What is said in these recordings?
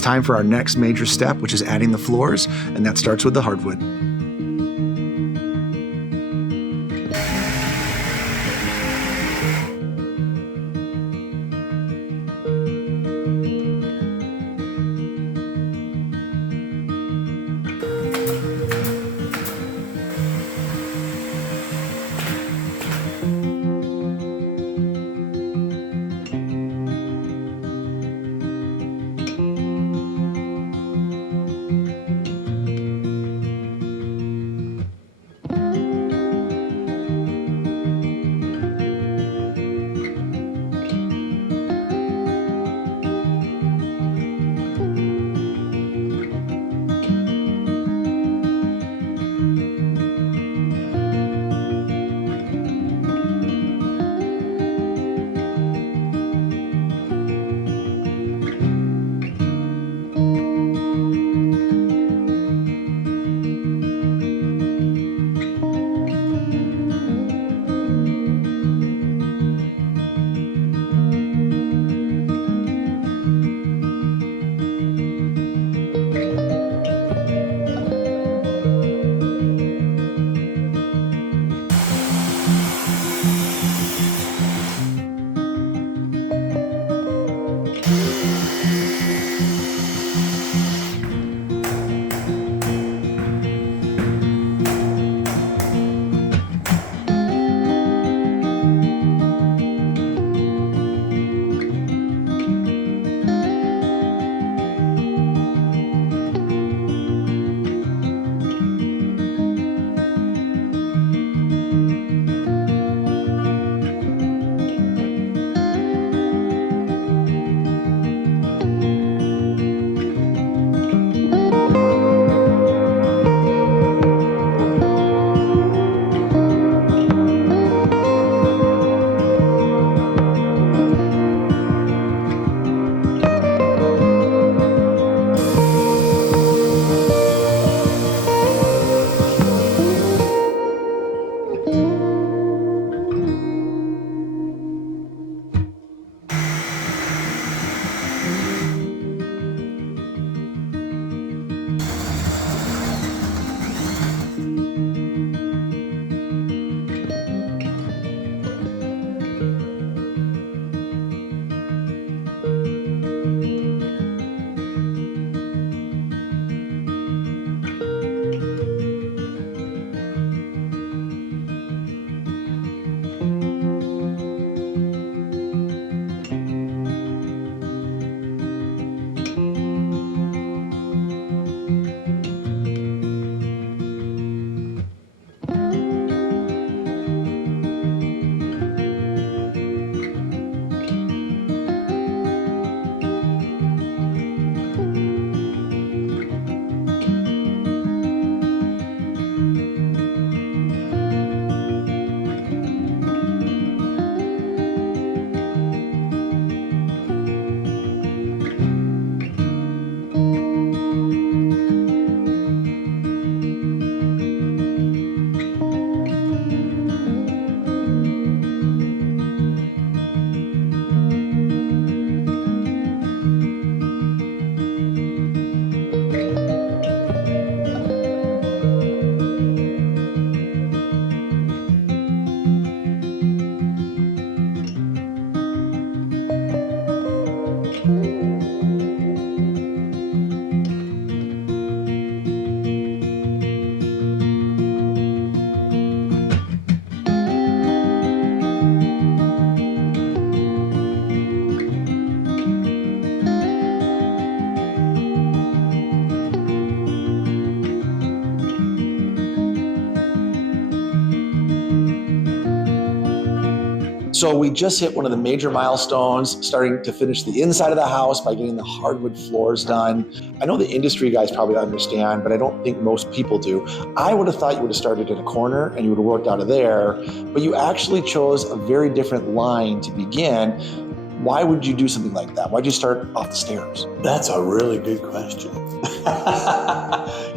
it's time for our next major step, which is adding the floors, and that starts with the hardwood. So we just hit one of the major milestones, starting to finish the inside of the house by getting the hardwood floors done. I know the industry guys probably understand, but I don't think most people do. I would have thought you would have started in a corner and you would have worked out of there, but you actually chose a very different line to begin. Why would you do something like that? Why'd you start off the stairs? That's a really good question.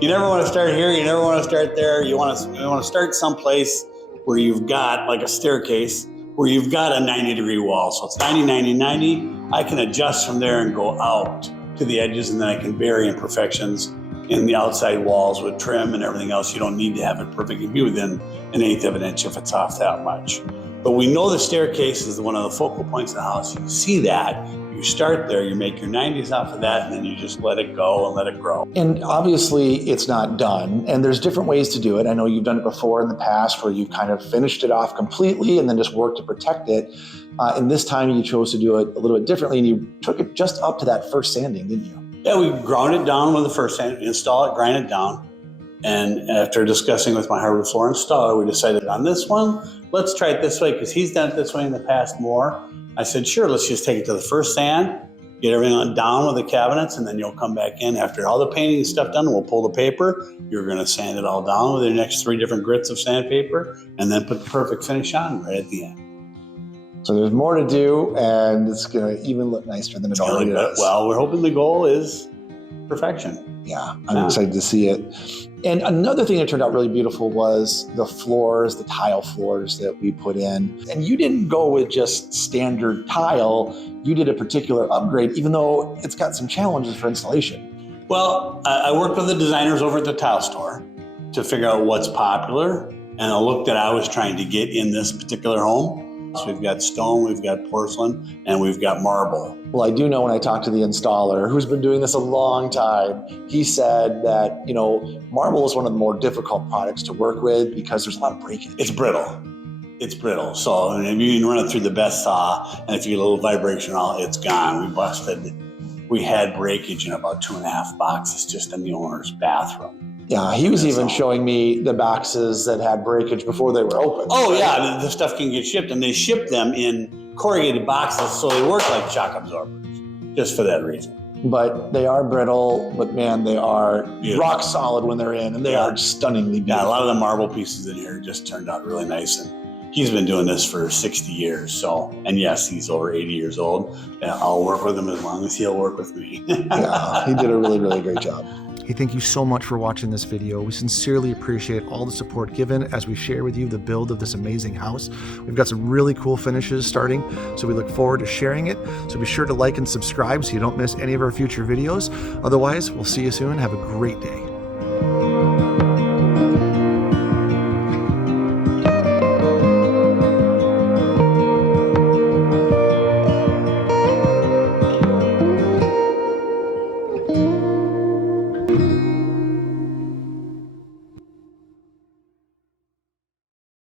You never want to start here, you never want to start there. You want to start someplace where you've got like a staircase, where you've got a 90-degree wall. So it's 90, 90, 90. I can adjust from there and go out to to the edges, and then I can bury imperfections in the outside walls with trim and everything else. You don't need to have it perfect. It can be within 1/8 of an inch if it's off that much. But we know the staircase is one of the focal points of the house. You see that, you start there, you make your 90s off of that, and then you just let it go and let it grow. And obviously it's not done, and there's different ways to do it. I know you've done it before in the past where you kind of finished it off completely and then just worked to protect it. And this time you chose to do it a little bit differently, and you took it just up to that first sanding, didn't you? Yeah, we ground it down with the first sand, install it, grind it down. And after discussing with my hardwood floor installer, we decided on this one, let's try it this way because he's done it this way in the past more. I said, sure, let's just take it to the first sand, get everything down with the cabinets, and then you'll come back in after all the painting and stuff done. We'll pull the paper. You're going to sand it all down with the next 3 different grits of sandpaper, and then put the perfect finish on right at the end. So there's more to do, and it's going to even look nicer than it already does. Well, we're hoping the goal is perfection. Yeah, I'm excited to see it. And another thing that turned out really beautiful was the floors, the tile floors that we put in. And you didn't go with just standard tile. You did a particular upgrade, even though it's got some challenges for installation. Well, I worked with the designers over at the tile store to figure out what's popular and a look that I was trying to get in this particular home. So we've got stone, we've got porcelain, and we've got marble. Well, I do know when I talked to the installer, who's been doing this a long time, he said that, marble is one of the more difficult products to work with because there's a lot of breakage. It's brittle. It's brittle. So if you can run it through the best saw, and if you get a little vibration, it's gone. We had breakage in about 2.5 boxes just in the owner's bathroom. Yeah, he was even showing me the boxes that had breakage before they were open. Oh, yeah, the stuff can get shipped, and they ship them in corrugated boxes, so they work like shock absorbers, just for that reason. But they are brittle, but man, they are rock solid when they're in, and they are stunningly beautiful. Yeah, a lot of the marble pieces in here just turned out really nice, and he's been doing this for 60 years, and yes, he's over 80 years old, and I'll work with him as long as he'll work with me. Yeah, he did a really, really great job. Hey, thank you so much for watching this video. We sincerely appreciate all the support given as we share with you the build of this amazing house. We've got some really cool finishes starting, so we look forward to sharing it. So be sure to like and subscribe so you don't miss any of our future videos. Otherwise, we'll see you soon. Have a great day.